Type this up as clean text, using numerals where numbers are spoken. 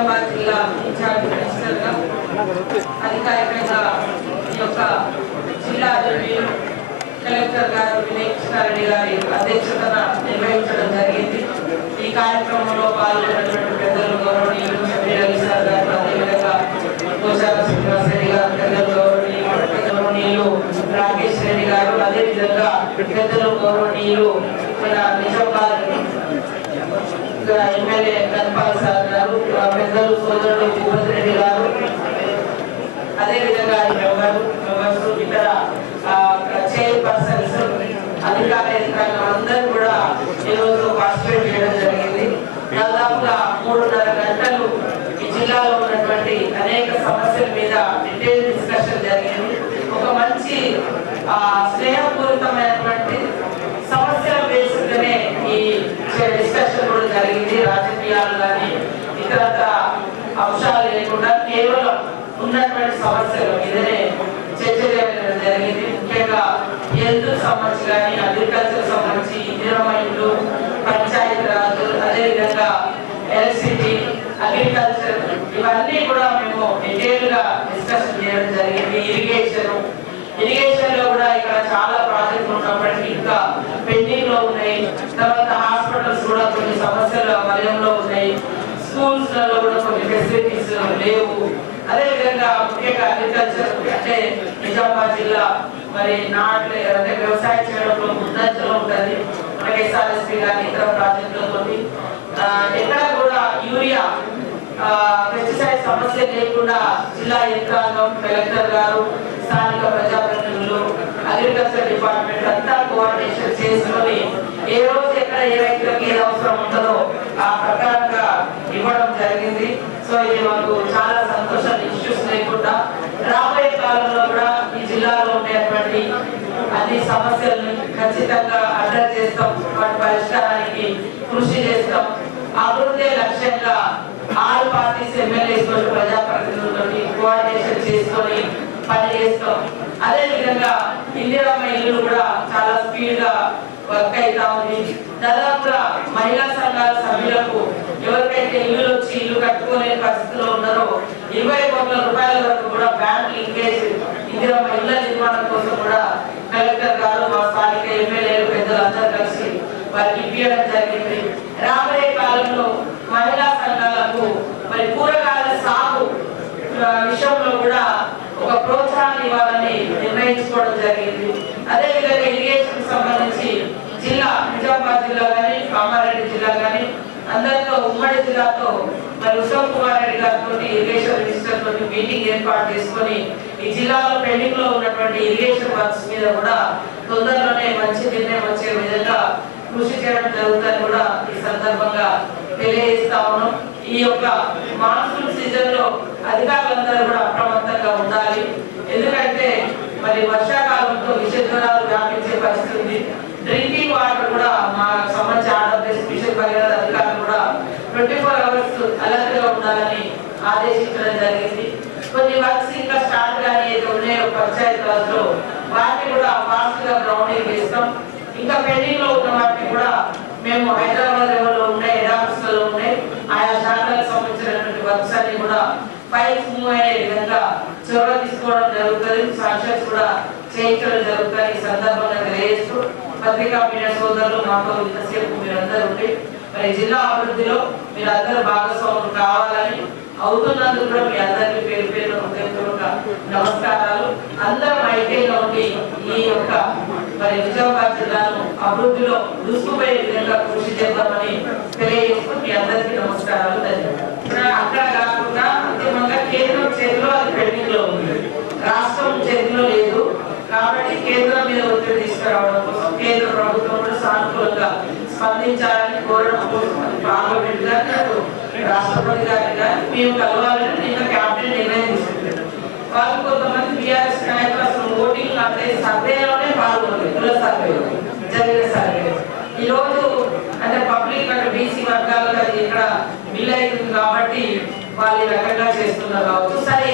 నిజామాబాద్ జిల్లా ఇన్ఛార్జ్ మినిస్టర్గా అధికారికంగా ఈ యొక్క జిల్లా అధికారులు కలెక్టర్ గారు వినయ్ కృష్ణారెడ్డి గారి అధ్యక్షతన నిర్వహించడం జరిగింది. ఈ కార్యక్రమంలో పాల్గొన్నటువంటి పెద్దలు గౌరవనీయులు రవి సార్ గారు, అదేవిధంగా కోశాల శ్రీనివాస్ రెడ్డి గారు, పెద్దలు గౌరవనీయులు రాకేష్ రెడ్డి గారు, అదేవిధంగా పెద్దలు గౌరవనీయులు మన నిజామాబాద్ ఎమ్మెల్యే గణపాల్ సార్ గారు, పెద్దలు సోదరుడు భూపతి రెడ్డి గారు, అదేవిధంగా ఇతర చైర్పర్సన్స్, అధికార యంత్రాంగం అందరూ కూడా ఈరోజు పార్టిసిపేట్ చేయడం జరిగింది. దాదాపుగా 3.5 గంటలు ఈ జిల్లాలో ఉన్నటువంటి అనేక సమస్యల మీద డీటెయిల్ డిస్కషన్ జరిగింది. ఒక మంచి స్నేహపూరితమైనటువంటి సమస్యల బేస్గానే ఈ డిస్కషన్ కూడా జరిగింది. రాజకీయాలు కానీ ఇతర అంశాలు లేకుండా కేవలం ఉన్నటువంటి సమస్యల మీదనే చర్చ జరగడం జరిగింది. ముఖ్యంగా హెల్త్ సంబంధించి కానీ, అగ్రికల్చర్ సంబంధించి, ఇందిరామైన్లు, పంచాయతీ రాజు, అదేవిధంగా ఎలక్ట్రిసిటీ, అగ్రికల్చర్, ఇవన్నీ కూడా మేము డీటెయిల్ గా డిస్కషన్ చేయడం జరిగింది. ఇరిగేషన్ లో కూడా ఇక్కడ చాలా ప్రాజెక్టులు ఉన్నప్పటికీ ఇంకా పెండింగ్ లో ఉన్నాయి. తర్వాత హాస్పిటల్స్ కూడా కొన్ని సమస్యలు వలయంలో ఉన్నాయి. స్కూల్స్ లలో కూడా కొన్ని ఫెసిలిటీస్ లేవు. అదేవిధంగా ముఖ్యంగా అగ్రికల్చర్ అంటే నిజామాబాద్ జిల్లా మరి నాట్లే అంటే వ్యవసాయం చేయడంలో ముందంజలో ఉంటుంది. మనకి SRSP కానీ ఇతర ప్రాజెక్టులతో ఎక్కడ కూడా యూరియా పెస్టిసైడ్ సమస్య లేకుండా జిల్లా యంత్రాంగం, కలెక్టర్ గారు, స్థానిక ప్రజాప్రతినిధులు, అగ్రికల్చర్ డిపార్ట్మెంట్ అంతా కోఆర్డినేషన్ చేసుకొని ఏ రోజు ఎక్కడ ఏ రైతులకు ఏది అవసరం ఉంటుందో ఆ ప్రకారంగా ఇవ్వడం జరిగింది. సో ఇది మాకు చాలా సంతోషాన్ని ఇష్యూస్ లేకుండా రాబోయే కాలంలో కూడా ఈ జిల్లాలో ఉండేటువంటి అన్ని సమస్యలను ఖచ్చితంగా అడ్రస్ చేస్తాం. వాటి పరిష్కారానికి కృషి చేస్తాం. అభివృద్ధి లక్ష్యంగా 6 పార్టీస్ ఎమ్మెల్యేస్ తోటి, ప్రజాప్రతినిధులతో కోఆర్డినేషన్ చేసుకొని పనిచేస్తాం. అదేవిధంగా ఇందిరమ్మ ఇల్లు కూడా చాలా స్పీడ్ గా వర్క్ అవుతా ఉంది. దాదాపుగా మహిళా సంఘాల సభ్యులకు ఎవరికైతే ఇల్లు వచ్చి ఇల్లు కట్టుకోలేని పరిస్థితిలో ఉన్నారో 20 కోట్ల రూపాయల వరకు కూడా బ్యాంక్ లింకేజ్ ఇందిరమ్మ ఇళ్ల నిర్మాణం కోసం కూడా కలెక్టర్ గారు, మా స్థానిక ఎమ్మెల్యేలు, పెద్దలు అందరూ కలిసి వారికి ఇవ్వడం జరిగింది. రాబోయే కాలంలో మహిళా సంఘాలకు మరి కూరగాయల సాగు విషయంలో కూడా ఒక ప్రోత్సాహాన్ని ఇవ్వాలని నిర్ణయించుకోవడం జరిగింది. అదేవిధంగా ఇరిగేషన్ సంబంధించి జిల్లా నిజామాబాద్ జిల్లా కానీ, కామారెడ్డి జిల్లా కానీ అందరితో ఉమ్మడి జిల్లాతో మరి ఉత్తమ్ కుమార్ రెడ్డి గారితో ఇరిగేషన్ మినిస్టర్ తోటి మీటింగ్ ఏర్పాటు చేసుకొని ఈ జిల్లాలో పెండింగ్ లో ఉన్నటువంటి ఇరిగేషన్ వర్క్స్ మీద కూడా తొందరలోనే మంచి నిర్ణయం వచ్చే విధంగా కృషి చేయడం జరుగుతుందని కూడా ఈ సందర్భంగా తెలియజేస్తా ఉన్నాం. ఈ యొక్క మాన్సూన్ సీజన్ లో అధికారులందరూ కూడా అప్రమత్తంగా ఉండాలి. ఎందుకంటే మరి వర్షాకాలంతో విష జ్వరాలు వ్యాపించే పరిస్థితి ఉంది. డ్రింకింగ్ వాటర్ కూడా మా సంబంధించి ఆంధ్రప్రదేశ్ మిషన్ భగీరథ అధికారులు కూడా 24 hours అలర్ట్ గా ఉండాలని ఆదేశించడం జరిగింది. కొన్ని వర్క్స్ ఇంకా స్టార్ట్ కానీ ఏదో ఉన్నాయో పంచాయతీ రాజ్లో వాటిని కూడా ఫాస్ట్ గా గ్రౌండింగ్ చేస్తాం. ఇంకా పెండింగ్ లో ఉన్న వాటిని కూడా మేము హైదరాబాద్ లెవెల్లో ఉన్నాయి, ఎడాప్స్ లో ఉన్నాయి, ఆయా శాఖలకు సంబంధించినటువంటి వర్క్స్ అన్ని కూడా ఫైల్స్ మూవ్ అయ్యే విధంగా చొరవ తీసుకోవడం జరుగుతుంది. సాంక్షన్స్ కూడా చేయించడం జరుగుతుంది. ఈ సందర్భంగా తెలియజేస్తూ పత్రికా మీడియా సోదరులు మాతో ఇంతసేపు మీరందరూ ఉండి మరి జిల్లా అభివృద్ధిలో మీరందరూ భాగస్వాములు కావాలని అవుతున్నందుకు కూడా మీ అందరికీ పేరు పేరు హృదయపూర్వక నమస్కారాలు. అందరం ఐక్యంగా ఉండి ఈ యొక్క మరి నిజామాబాద్ జిల్లాను అభివృద్ధిలో దూసుకుపోయే విధంగా కృషి చేద్దామని తెలియజేస్తూ మీ అందరికీ నమస్కారాలు. ధన్యవాదాలు. అక్కడ కాకుండా అంతిమంగా కేంద్రం చేతిలో అది పెండింగ్ లో ఉంది, రాష్ట్రం చేతిలో లేదు. కాబట్టి కేంద్రం మీద ఒత్తిడి తీసుకురావడం కోసం కేంద్ర ప్రభుత్వం కూడా సానుకూలంగా స్పందించాలని కోరడం కోసం పార్లమెంట్ గారు, రాష్ట్రపతి గారిని కానీ మేము కలవాలని నిన్న క్యాబినెట్ నిర్ణయం తీసుకుంటున్నాం. వాళ్ళు కొంతమంది బీఆర్ఎస్ నాయకులు అసలు ఓటింగ్ అంటే సర్వేలోనే పాల్గొనలేదు. కుల సర్వే జరిగిన సర్వే ఈ రోజు అంటే పబ్లిక్ అంటే బీసీ వర్గాలకు అది ఇక్కడ బిల్ అవుతుంది కాబట్టి వాళ్ళు ఈ రకంగా చేస్తున్నారు కావచ్చు. సరే